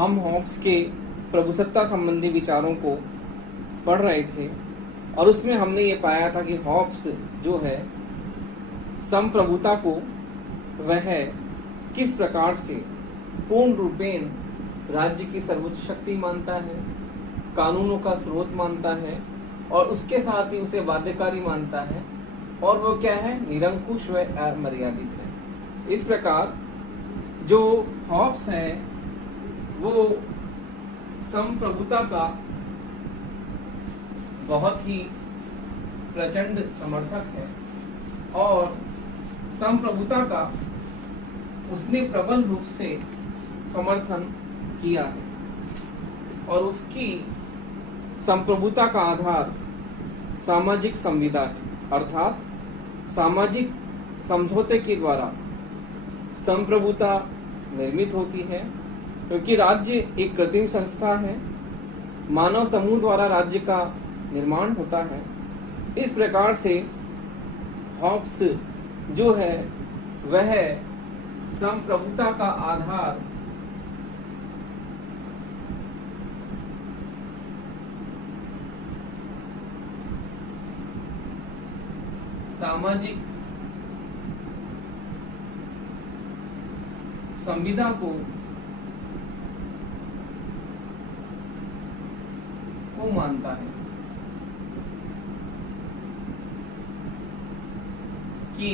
हम हॉब्स के प्रभुसत्ता संबंधी विचारों को पढ़ रहे थे और उसमें हमने ये पाया था कि हॉब्स जो है संप्रभुता को वह किस प्रकार से पूर्ण रूपेण राज्य की सर्वोच्च शक्ति मानता है, कानूनों का स्रोत मानता है और उसके साथ ही उसे बाध्यकारी मानता है और वो क्या है, निरंकुश व अमर्यादित है। इस प्रकार जो हॉब्स है वो संप्रभुता का बहुत ही प्रचंड समर्थक है और संप्रभुता का उसने प्रबल रूप से समर्थन किया है और उसकी संप्रभुता का आधार सामाजिक संविदा है, अर्थात सामाजिक समझौते के द्वारा संप्रभुता निर्मित होती है, क्योंकि राज्य एक कृत्रिम संस्था है, मानव समूह द्वारा राज्य का निर्माण होता है। इस प्रकार से हॉब्स जो है वह संप्रभुता का आधार सामाजिक संविदा को मानता है कि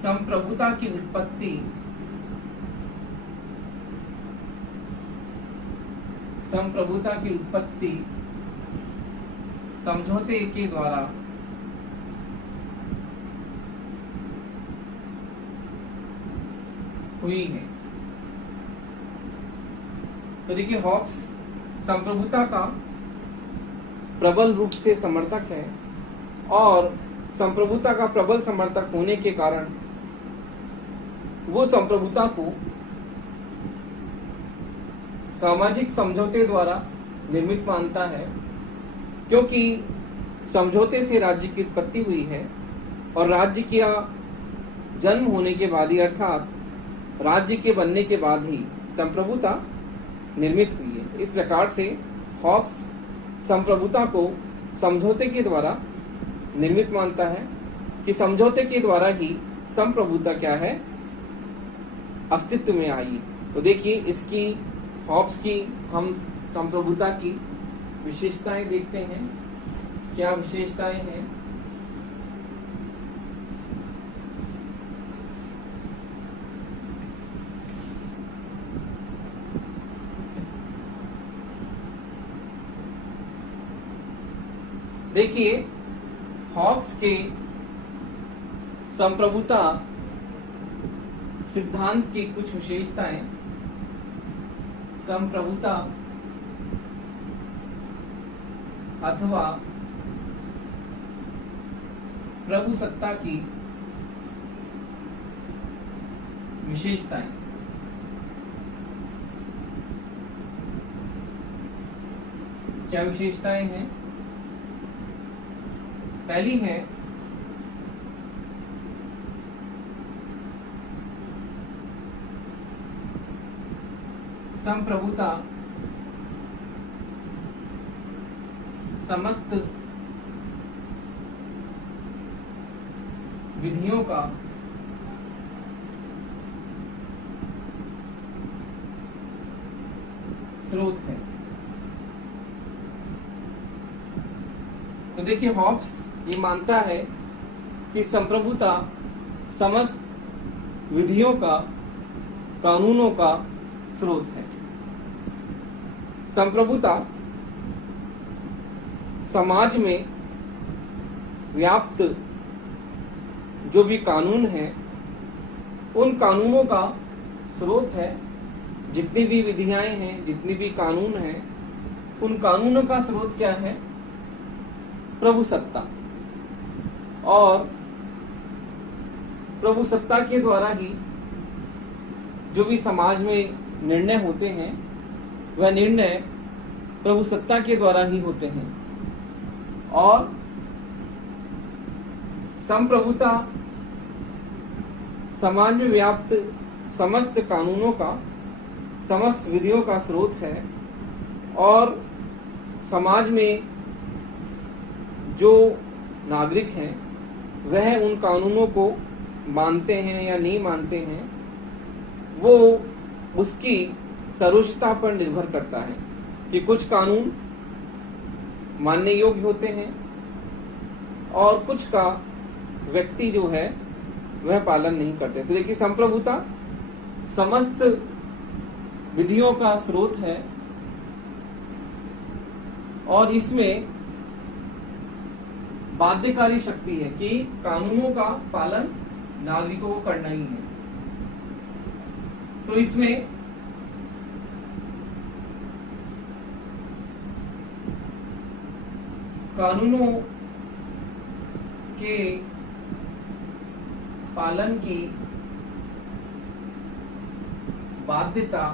संप्रभुता की उत्पत्ति समझौते के द्वारा हुई है। तो देखिए, हॉब्स संप्रभुता का प्रबल रूप से समर्थक है और संप्रभुता का प्रबल समर्थक होने के कारण वो संप्रभुता को सामाजिक समझौते द्वारा निर्मित मानता है, क्योंकि समझौते से राज्य की उत्पत्ति हुई है और राज्य का जन्म होने के बाद ही, अर्थात राज्य के बनने के बाद ही संप्रभुता निर्मित हुई है। इस प्रकार से हॉब्स संप्रभुता को समझौते के द्वारा निर्मित मानता है कि समझौते के द्वारा ही संप्रभुता क्या है, अस्तित्व में आई। तो देखिए, इसकी हॉब्स की हम संप्रभुता की विशेषताएं देखते हैं। क्या विशेषताएं हैं? देखिए, हॉब्स के संप्रभुता सिद्धांत की कुछ विशेषताएं। संप्रभुता अथवा प्रभुसत्ता की विशेषताएं। क्या विशेषताएं हैं? पहली है संप्रभुता समस्त विधियों का स्रोत है। तो देखिए, हॉब्स ये मानता है कि संप्रभुता समस्त विधियों का, कानूनों का स्रोत है। संप्रभुता समाज में व्याप्त जो भी कानून है उन कानूनों का स्रोत है। जितनी भी विधियां हैं, जितनी भी कानून हैं, उन कानूनों का स्रोत क्या है? प्रभुसत्ता। और प्रभुसत्ता के द्वारा ही जो भी समाज में निर्णय होते हैं वह निर्णय प्रभुसत्ता के द्वारा ही होते हैं। और संप्रभुता समाज में व्याप्त समस्त कानूनों का समस्त विधियों का स्रोत है और समाज में जो नागरिक हैं वह उन कानूनों को मानते हैं या नहीं मानते हैं, वो उसकी सर्वोच्चता पर निर्भर करता है कि कुछ कानून मानने योग्य होते हैं और कुछ का व्यक्ति जो है वह पालन नहीं करते। तो देखिए, संप्रभुता समस्त विधियों का स्रोत है और इसमें बाध्यकारी शक्ति है कि कानूनों का पालन नागरिकों को करना ही है। तो इसमें कानूनों के पालन की बाध्यता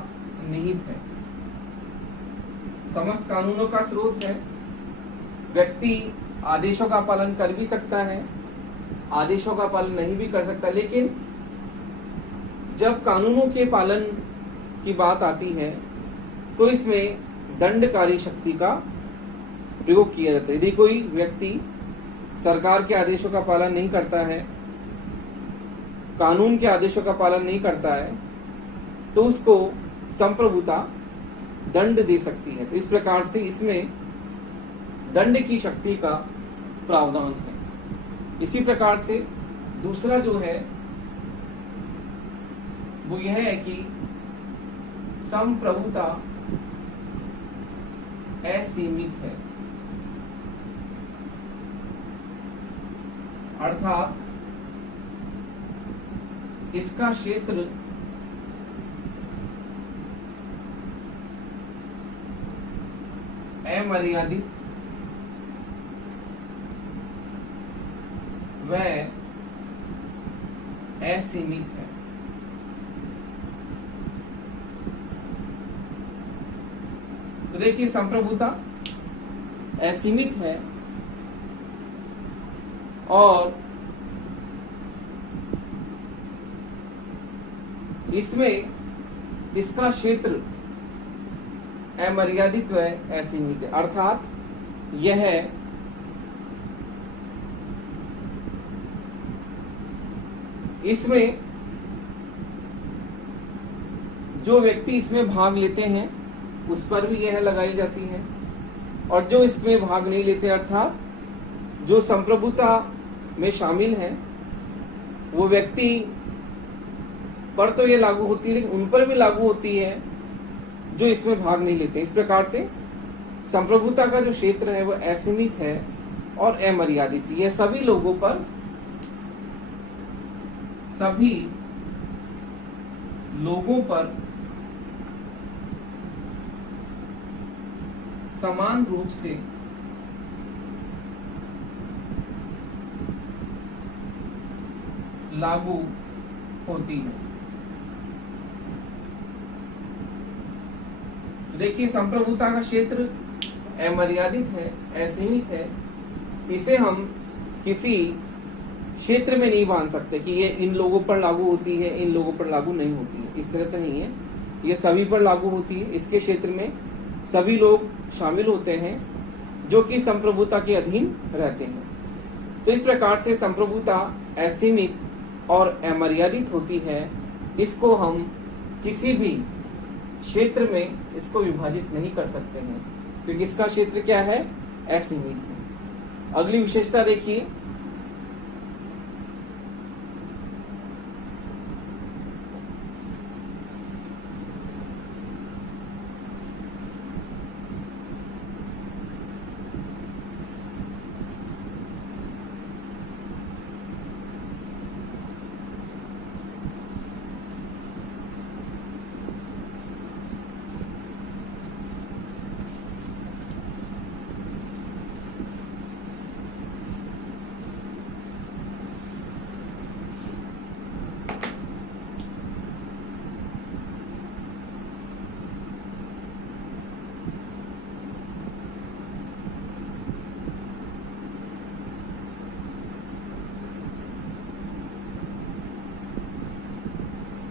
निहित है। समस्त कानूनों का स्रोत है। व्यक्ति आदेशों का पालन कर भी सकता है, आदेशों का पालन नहीं भी कर सकता, लेकिन जब कानूनों के पालन की बात आती है तो इसमें दंडकारी शक्ति का प्रयोग किया जाता है। यदि कोई व्यक्ति सरकार के आदेशों का पालन नहीं करता है, कानून के आदेशों का पालन नहीं करता है, तो उसको संप्रभुता दंड दे सकती है। तो इस प्रकार से इसमें दंड की शक्ति का प्रावधान है। इसी प्रकार से दूसरा जो है वो यह है कि संप्रभुता असीमित है, अर्थात इसका क्षेत्र अमर्यादित व असीमित है। तो देखिए, संप्रभुता असीमित है और इसमें इसका क्षेत्र अमर्यादित व असीमित है, अर्थात यह इसमें जो व्यक्ति इसमें भाग लेते हैं उस पर भी यह लगाई जाती है और जो इसमें भाग नहीं लेते, अर्थात जो संप्रभुता में शामिल हैं वो व्यक्ति पर तो ये लागू होती है, लेकिन उन पर भी लागू होती है जो इसमें भाग नहीं लेते। इस प्रकार से संप्रभुता का जो क्षेत्र है वो असीमित है और अमर्यादित। यह सभी लोगों पर, सभी लोगों पर समान रूप से लागू होती है। तो देखिए, संप्रभुता का क्षेत्र अमर्यादित है, असीमित है। इसे हम किसी क्षेत्र में नहीं बांध सकते कि ये इन लोगों पर लागू होती है, इन लोगों पर लागू नहीं होती है। इस तरह से नहीं है, ये सभी पर लागू होती है। इसके क्षेत्र में सभी लोग शामिल होते हैं जो कि संप्रभुता के अधीन रहते हैं। तो इस प्रकार से संप्रभुता असीमित और अमर्यादित होती है। इसको हम किसी भी क्षेत्र में इसको विभाजित नहीं कर सकते हैं क्योंकि इसका क्षेत्र क्या है, असीमित है। अगली विशेषता देखिए,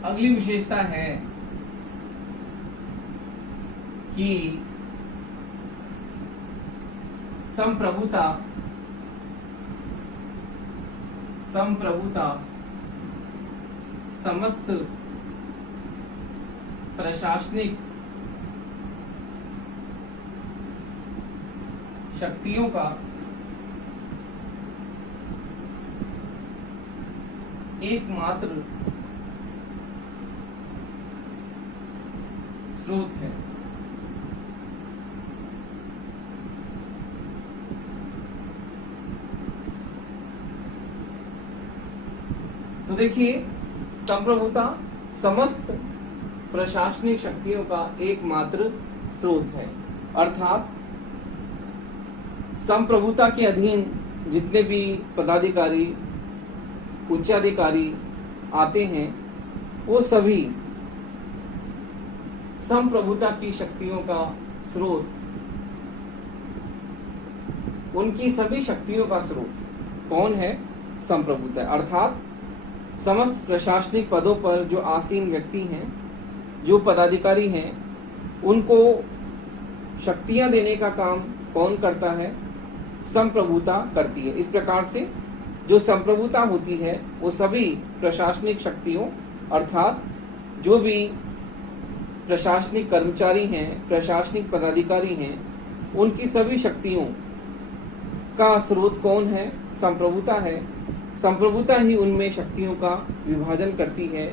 अगली विशेषता है कि संप्रभुता समस्त प्रशासनिक शक्तियों का एकमात्र स्रोत है। तो देखिए, संप्रभुता समस्त प्रशासनिक शक्तियों का एकमात्र स्रोत है, अर्थात संप्रभुता के अधीन जितने भी पदाधिकारी उच्चाधिकारी आते हैं वो सभी संप्रभुता की शक्तियों का स्रोत, उनकी सभी शक्तियों का स्रोत कौन है? संप्रभुता। अर्थात समस्त प्रशासनिक पदों पर जो आसीन व्यक्ति हैं, जो पदाधिकारी हैं, उनको शक्तियां देने का काम कौन करता है? संप्रभुता करती है। इस प्रकार से जो संप्रभुता होती है वो सभी प्रशासनिक शक्तियों अर्थात जो भी प्रशासनिक कर्मचारी हैं, प्रशासनिक पदाधिकारी हैं, उनकी सभी शक्तियों का स्रोत कौन है? संप्रभुता है। संप्रभुता ही उनमें शक्तियों का विभाजन करती है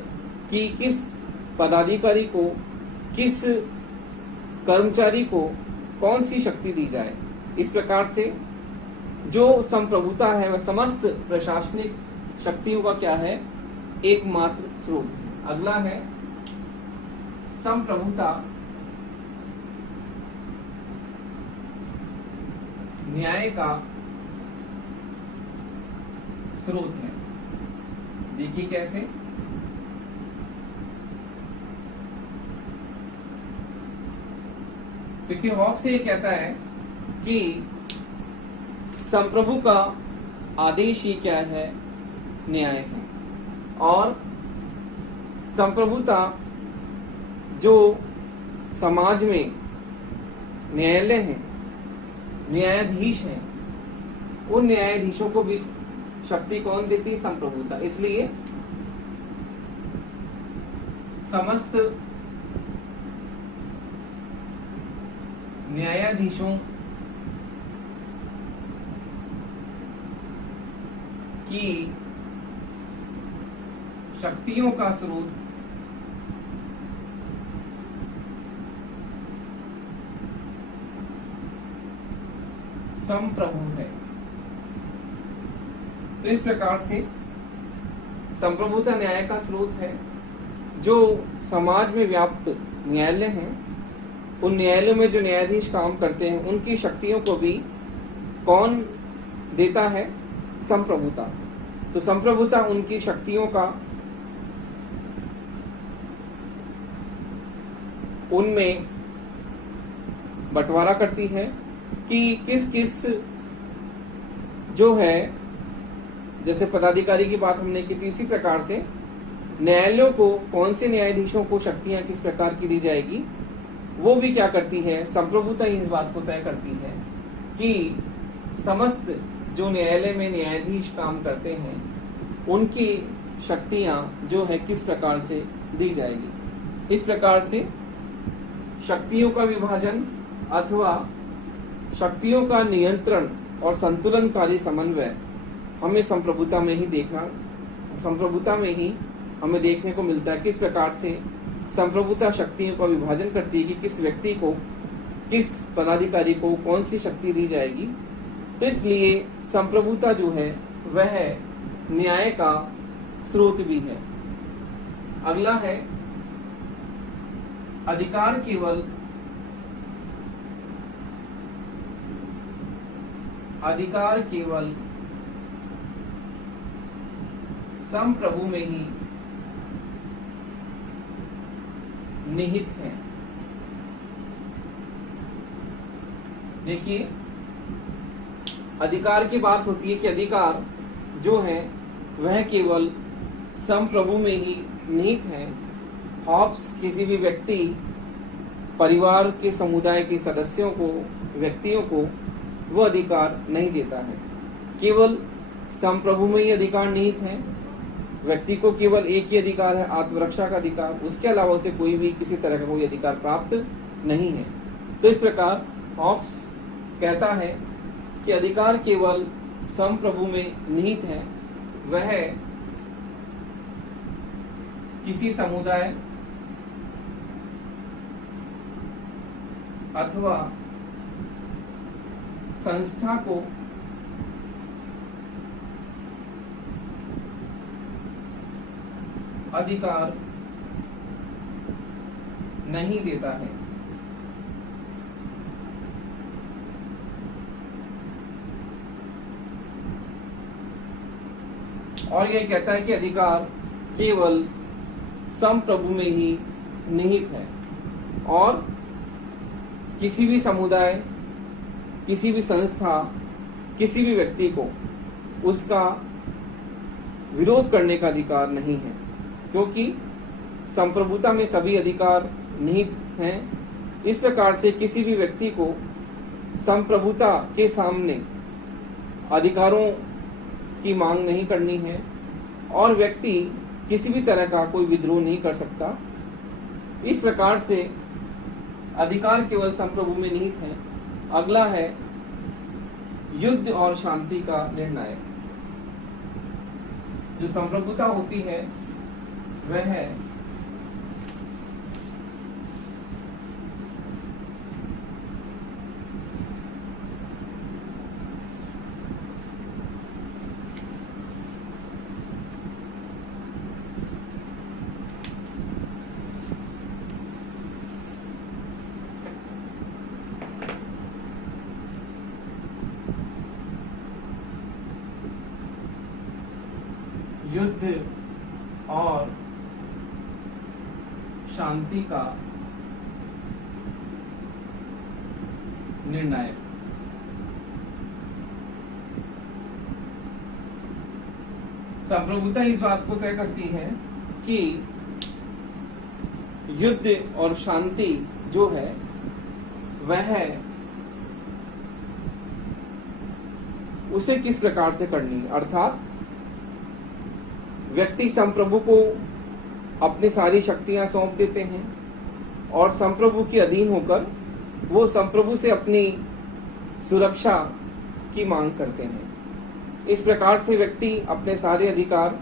कि किस पदाधिकारी को, किस कर्मचारी को कौन सी शक्ति दी जाए। इस प्रकार से जो संप्रभुता है वह समस्त प्रशासनिक शक्तियों का क्या है? एकमात्र स्रोत है। अगला है संप्रभुता न्याय का स्रोत है। देखिए कैसे? क्योंकि हॉब्स ये कहता है कि संप्रभु का आदेश ही क्या है? न्याय है। और संप्रभुता जो समाज में न्यायालय हैं, न्यायाधीश हैं, उन न्यायाधीशों को भी शक्ति कौन देती? संप्रभुता। इसलिए समस्त न्यायाधीशों की शक्तियों का स्रोत संप्रभु है। तो इस प्रकार से संप्रभुता न्याय का स्रोत है। जो समाज में व्याप्त न्यायालय हैं, उन न्यायालयों में जो न्यायाधीश काम करते हैं, उनकी शक्तियों को भी कौन देता है? संप्रभुता। तो संप्रभुता उनकी शक्तियों का उनमें बंटवारा करती है कि किस किस जो है, जैसे पदाधिकारी की बात हमने की थी, इसी प्रकार से न्यायालयों को कौन से न्यायाधीशों को शक्तियां किस प्रकार की दी जाएगी, वो भी क्या करती है? संप्रभुता ही इस बात को तय करती है कि समस्त जो न्यायालय में न्यायाधीश काम करते हैं उनकी शक्तियां जो है किस प्रकार से दी जाएगी। इस प्रकार से शक्तियों का विभाजन अथवा शक्तियों का नियंत्रण और संतुलनकारी समन्वय हमें संप्रभुता में ही हमें देखने को मिलता है। किस प्रकार से संप्रभुता शक्तियों का विभाजन करती है कि किस व्यक्ति को, किस पदाधिकारी को कौन सी शक्ति दी जाएगी। तो इसलिए संप्रभुता जो है वह न्याय का स्रोत भी है। अगला है अधिकार केवल संप्रभु में ही निहित है। देखिए, अधिकार की बात होती है कि अधिकार जो है वह केवल संप्रभु में ही निहित है। हॉब्स किसी भी व्यक्ति परिवार के समुदाय के सदस्यों को, व्यक्तियों को वह अधिकार नहीं देता है। केवल संप्रभु में ही अधिकार निहित है। व्यक्ति को केवल एक ही अधिकार है, आत्मरक्षा का अधिकार। उसके अलावा उसे कोई भी किसी तरह का कोई अधिकार प्राप्त नहीं है। तो इस प्रकार हॉब्स कहता है कि अधिकार केवल संप्रभु में निहित है। वह किसी समुदाय अथवा संस्था को अधिकार नहीं देता है। और यह कहता है कि अधिकार केवल संप्रभु में ही निहित है और किसी भी समुदाय, किसी भी संस्था, किसी भी व्यक्ति को उसका विरोध करने का अधिकार नहीं है, क्योंकि संप्रभुता में सभी अधिकार निहित हैं। इस प्रकार से किसी भी व्यक्ति को संप्रभुता के सामने अधिकारों की मांग नहीं करनी है और व्यक्ति किसी भी तरह का कोई विद्रोह नहीं कर सकता। इस प्रकार से अधिकार केवल संप्रभु में निहित है। अगला है युद्ध और शांति का निर्णय। जो संप्रभुता होती है वह है युद्ध और शांति का निर्णय। संप्रभुता इस बात को तय करती है कि युद्ध और शांति जो है वह उसे किस प्रकार से करनी है। अर्थात व्यक्ति संप्रभु को अपनी सारी शक्तियां सौंप देते हैं और संप्रभु के अधीन होकर वो संप्रभु से अपनी सुरक्षा की मांग करते हैं। इस प्रकार से व्यक्ति अपने सारे अधिकार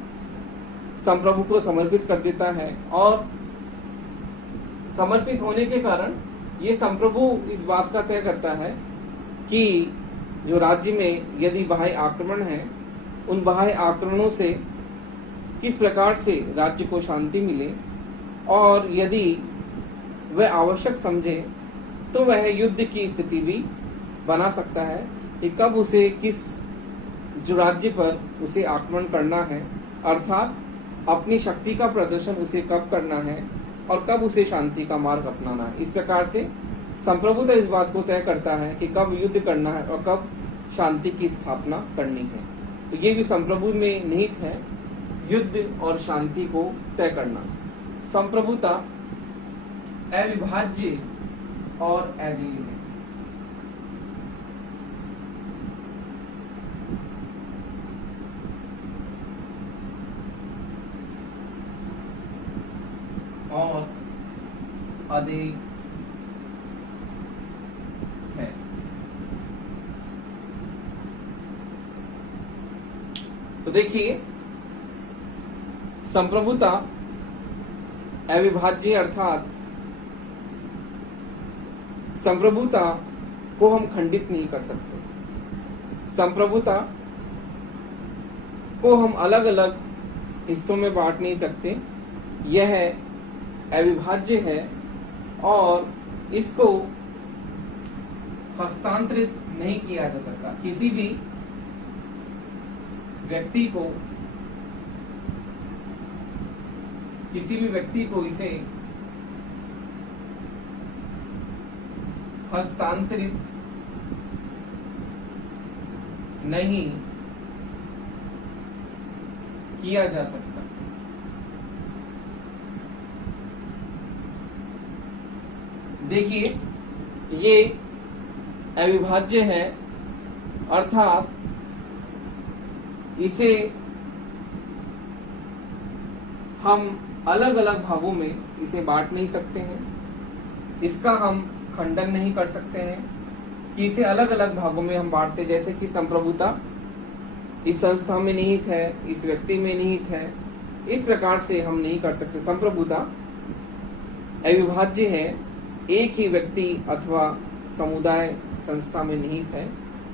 संप्रभु को समर्पित कर देता है और समर्पित होने के कारण ये संप्रभु इस बात का तय करता है कि जो राज्य में यदि बाह्य आक्रमण है, उन बाह्य आक्रमणों से किस प्रकार से राज्य को शांति मिले और यदि वह आवश्यक समझे तो वह युद्ध की स्थिति भी बना सकता है कि कब उसे किस जो राज्य पर उसे आक्रमण करना है, अर्थात अपनी शक्ति का प्रदर्शन उसे कब करना है और कब उसे शांति का मार्ग अपनाना है। इस प्रकार से संप्रभुता इस बात को तय करता है कि कब युद्ध करना है और कब शांति की स्थापना करनी है। तो ये भी संप्रभु में निहित है, युद्ध और शांति को तय करना। संप्रभुता अविभाज्य और अधीन है। और अधिक है। तो देखिए, संप्रभुता अविभाज्य अर्थात संप्रभुता को हम खंडित नहीं कर सकते। संप्रभुता को हम अलग अलग हिस्सों में बांट नहीं सकते। यह अविभाज्य है और इसको हस्तांतरित नहीं किया जा सकता। किसी भी व्यक्ति को इसे हस्तांतरित नहीं किया जा सकता। देखिए, ये अविभाज्य है, अर्थात इसे हम अलग अलग भागों में इसे बांट नहीं सकते हैं। इसका हम खंडन नहीं कर सकते हैं कि इसे अलग अलग भागों में हम बांटते, जैसे कि संप्रभुता इस संस्था में निहित है, इस व्यक्ति में निहित है, इस प्रकार से हम नहीं कर सकते। संप्रभुता अविभाज्य है, एक ही व्यक्ति अथवा समुदाय संस्था में निहित है,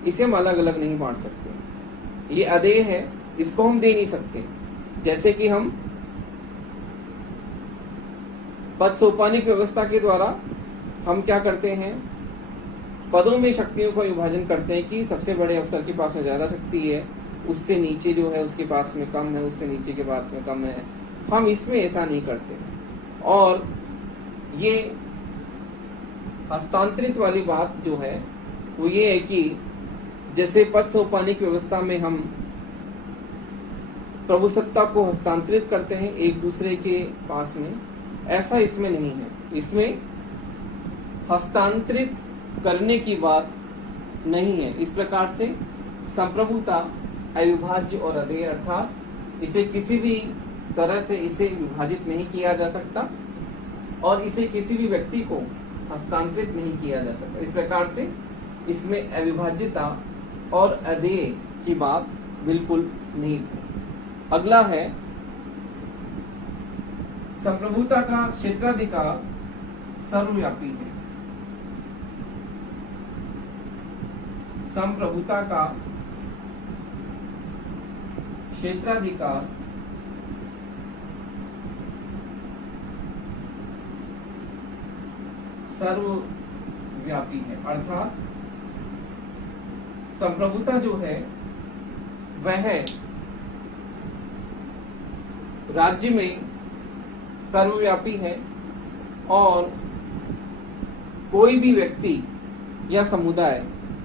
इसे हम अलग अलग नहीं बांट सकते। ये अदेय है, इसको हम दे नहीं सकते। जैसे कि हम पद सोपानिक व्यवस्था के द्वारा हम क्या करते हैं, पदों में शक्तियों का विभाजन करते हैं कि सबसे बड़े अफसर के पास में ज्यादा शक्ति है, उससे नीचे जो है उसके पास में कम है, उससे नीचे के पास में कम है। हम इसमें ऐसा नहीं करते। और ये हस्तांतरित वाली बात जो है वो ये है कि जैसे पद सोपानिक व्यवस्था में हम प्रभुसत्ता को हस्तांतरित करते हैं एक दूसरे के पास में, ऐसा इसमें नहीं है। इसमें हस्तांतरित करने की बात नहीं है। इस प्रकार से संप्रभुता अविभाज्य और अदेय, अर्थात इसे किसी भी तरह से इसे विभाजित नहीं किया जा सकता और इसे किसी भी व्यक्ति को हस्तांतरित नहीं किया जा सकता। इस प्रकार से इसमें अविभाज्यता और अदेय की बात बिल्कुल नहीं है। अगला है, संप्रभुता का क्षेत्राधिकार सर्वव्यापी है। संप्रभुता का क्षेत्राधिकार सर्वव्यापी है, अर्थात संप्रभुता जो है वह राज्य में सर्वव्यापी है और कोई भी व्यक्ति या समुदाय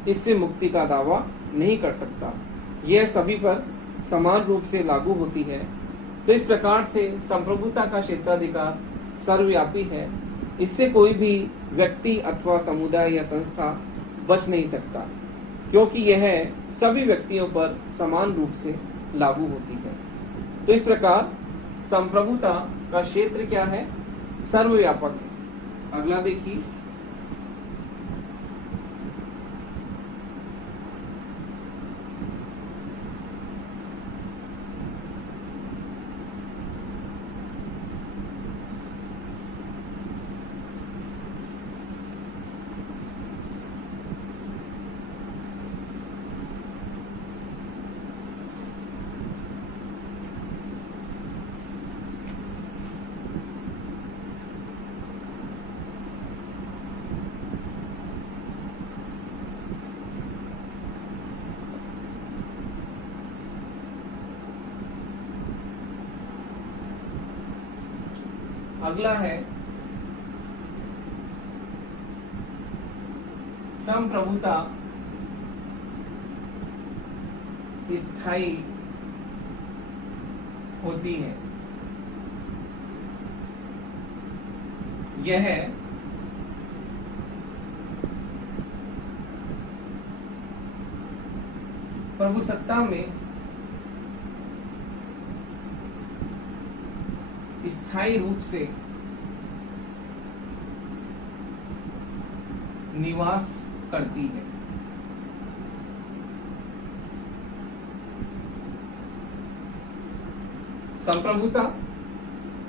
इससे मुक्ति का दावा नहीं कर सकता। यह सभी पर समान रूप से लागू होती है। तो इस प्रकार से संप्रभुता का क्षेत्राधिकार सर्वव्यापी है, इससे कोई भी व्यक्ति अथवा समुदाय या संस्था बच नहीं सकता, क्योंकि यह सभी व्यक्तियों पर समान रूप से लागू होती है। तो इस प्रकार संप्रभुता का क्षेत्र क्या है, सर्वव्यापक है। अगला देखिए, अगला है संप्रभुता स्थायी होती है। यह प्रभुसत्ता में स्थायी रूप से निवास करती है। संप्रभुता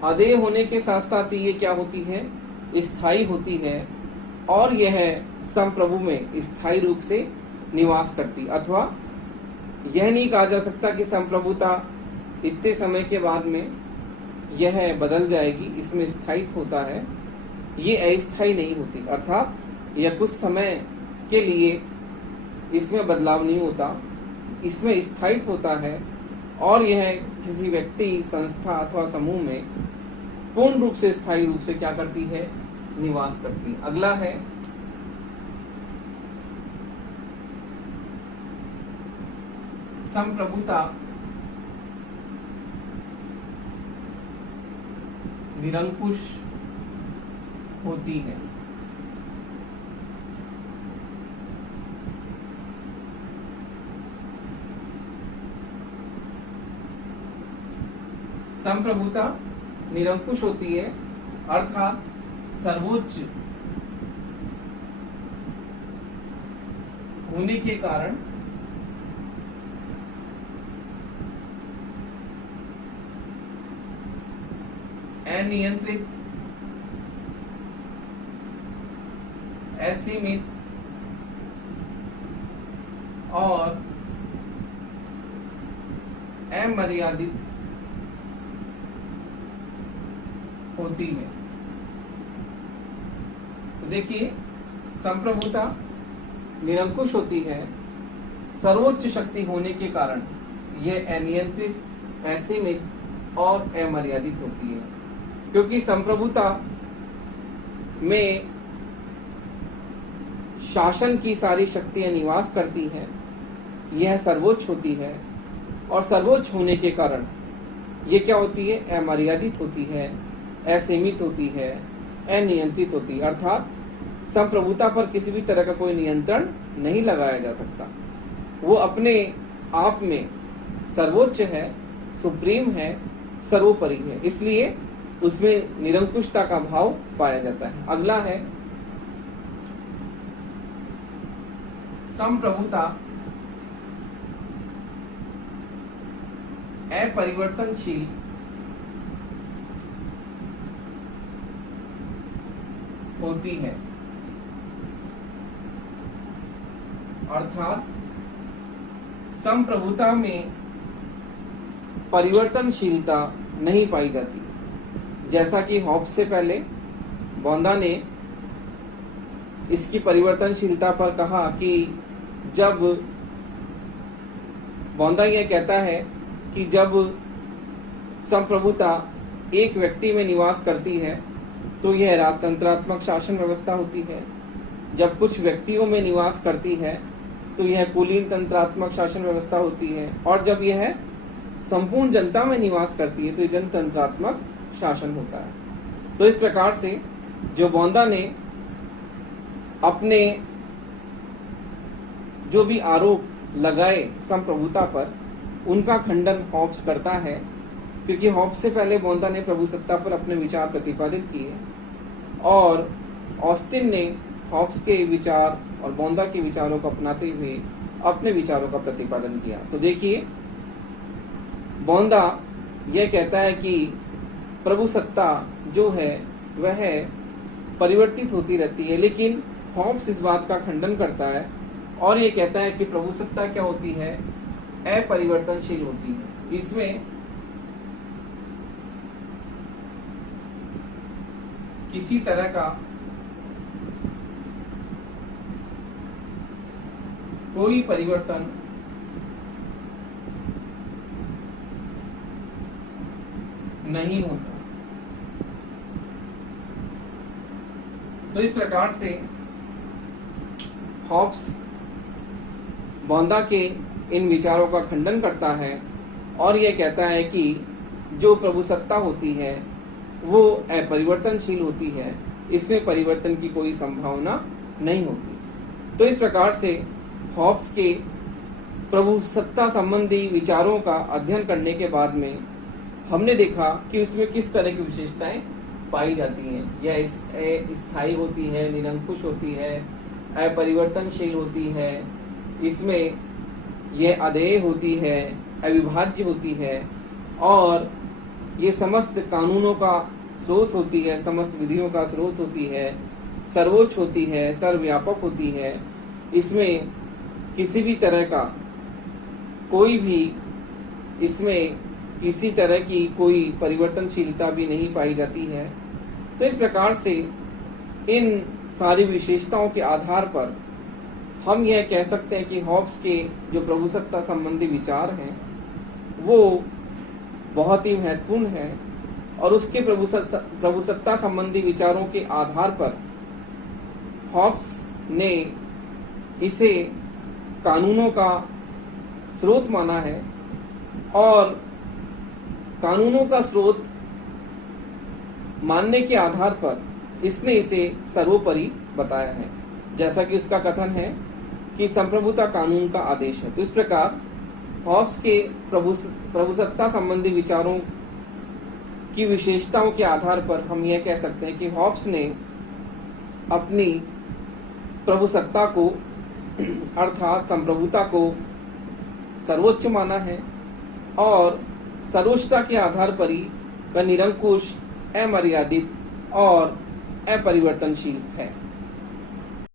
अदेय होने के साथ साथ ये क्या होती है, स्थायी होती है और यह संप्रभु में स्थायी रूप से निवास करती, अथवा यह नहीं कहा जा सकता कि संप्रभुता इतने समय के बाद में यह बदल जाएगी, इसमें स्थायित्व होता है। ये अस्थायी नहीं होती, अर्थात यह कुछ समय के लिए इसमें बदलाव नहीं होता, इसमें स्थायित्व होता है और यह किसी व्यक्ति, संस्था अथवा समूह में पूर्ण रूप से स्थायी रूप से क्या करती है, निवास करती है। अगला है संप्रभुता निरंकुश होती है। संप्रभुता निरंकुश होती है, अर्थात सर्वोच्च होने के कारण अनियंत्रित, असीमित और अमर्यादित होती है। तो देखिए, संप्रभुता निरंकुश होती है सर्वोच्च शक्ति होने के कारण यह अनियंत्रित, असीमित और अमर्यादित होती है, क्योंकि संप्रभुता में शासन की सारी शक्तियां निवास करती हैं। यह सर्वोच्च होती है और सर्वोच्च होने के कारण ये क्या होती है? अमर्यादित होती है, असीमित होती है, अनियंत्रित होती है। अर्थात संप्रभुता पर किसी भी तरह का कोई नियंत्रण नहीं लगाया जा सकता। वो अपने आप में सर्वोच्च है, सुप्रीम है, सर्वोपरि है, इसलिए उसमें निरंकुशता का भाव पाया जाता है। अगला है संप्रभुता अपरिवर्तनशील होती है, अर्थात संप्रभुता में परिवर्तनशीलता नहीं पाई जाती। जैसा कि हॉब्स से पहले बॉन्दा ने इसकी परिवर्तनशीलता पर कहा कि जब बॉन्दा यह कहता है कि जब संप्रभुता एक व्यक्ति में निवास करती है तो यह राजतंत्रात्मक शासन व्यवस्था होती है, जब कुछ व्यक्तियों में निवास करती है तो यह कुलीन तंत्रात्मक शासन व्यवस्था होती है, और जब यह संपूर्ण जनता में निवास करती है तो यह जनतंत्रात्मक शासन होता है। तो इस प्रकार से जो बॉन्दा ने अपने जो भी आरोप लगाए संप्रभुता पर, उनका खंडन हॉब्स करता है, क्योंकि हॉब्स से पहले बॉन्दा ने प्रभुसत्ता पर अपने विचार प्रतिपादित किए और ऑस्टिन ने हॉब्स के विचार और बॉन्दा के विचारों को अपनाते हुए अपने विचारों का प्रतिपादन किया। तो देखिए, बॉन्दा यह कहता है कि प्रभुसत्ता जो है वह परिवर्तित होती रहती है, लेकिन हॉब्स इस बात का खंडन करता है और ये कहता है कि प्रभुसत्ता क्या होती है? अपरिवर्तनशील होती है। इसमें किसी तरह का कोई परिवर्तन नहीं होता। तो इस प्रकार से हॉब्स बॉन्दा के इन विचारों का खंडन करता है और यह कहता है कि जो प्रभुसत्ता होती है वो अपरिवर्तनशील होती है, इसमें परिवर्तन की कोई संभावना नहीं होती। तो इस प्रकार से हॉब्स के प्रभुसत्ता संबंधी विचारों का अध्ययन करने के बाद में हमने देखा कि उसमें किस तरह की विशेषताएं पाई जाती हैं। यह स्थायी होती है, निरंकुश होती है, अपरिवर्तनशील होती है, इसमें यह अदेय होती है, अविभाज्य होती है और ये समस्त कानूनों का स्रोत होती है, समस्त विधियों का स्रोत होती है, सर्वोच्च होती है, सर्वव्यापक होती है। इसमें किसी भी तरह का कोई भी इसमें किसी तरह की कोई परिवर्तनशीलता भी नहीं पाई जाती है। तो इस प्रकार से इन सारी विशेषताओं के आधार पर हम यह कह सकते हैं कि हॉब्स के जो प्रभुसत्ता संबंधी विचार हैं वो बहुत ही महत्वपूर्ण है और उसके प्रभुसत्ता संबंधी विचारों के आधार पर हॉब्स ने इसे कानूनों का स्रोत माना है और कानूनों का स्रोत मानने के आधार पर इसने इसे सर्वोपरि बताया है। जैसा कि उसका कथन है कि संप्रभुता कानून का आदेश है। तो इस प्रकार हॉब्स के प्रभुसत्ता संबंधी विचारों की विशेषताओं के आधार पर हम यह कह सकते हैं कि हॉब्स ने अपनी प्रभुसत्ता को अर्थात संप्रभुता को सर्वोच्च माना है और सर्वोच्चता के आधार पर ही वह निरंकुश, अमर्यादित और अपरिवर्तनशील है।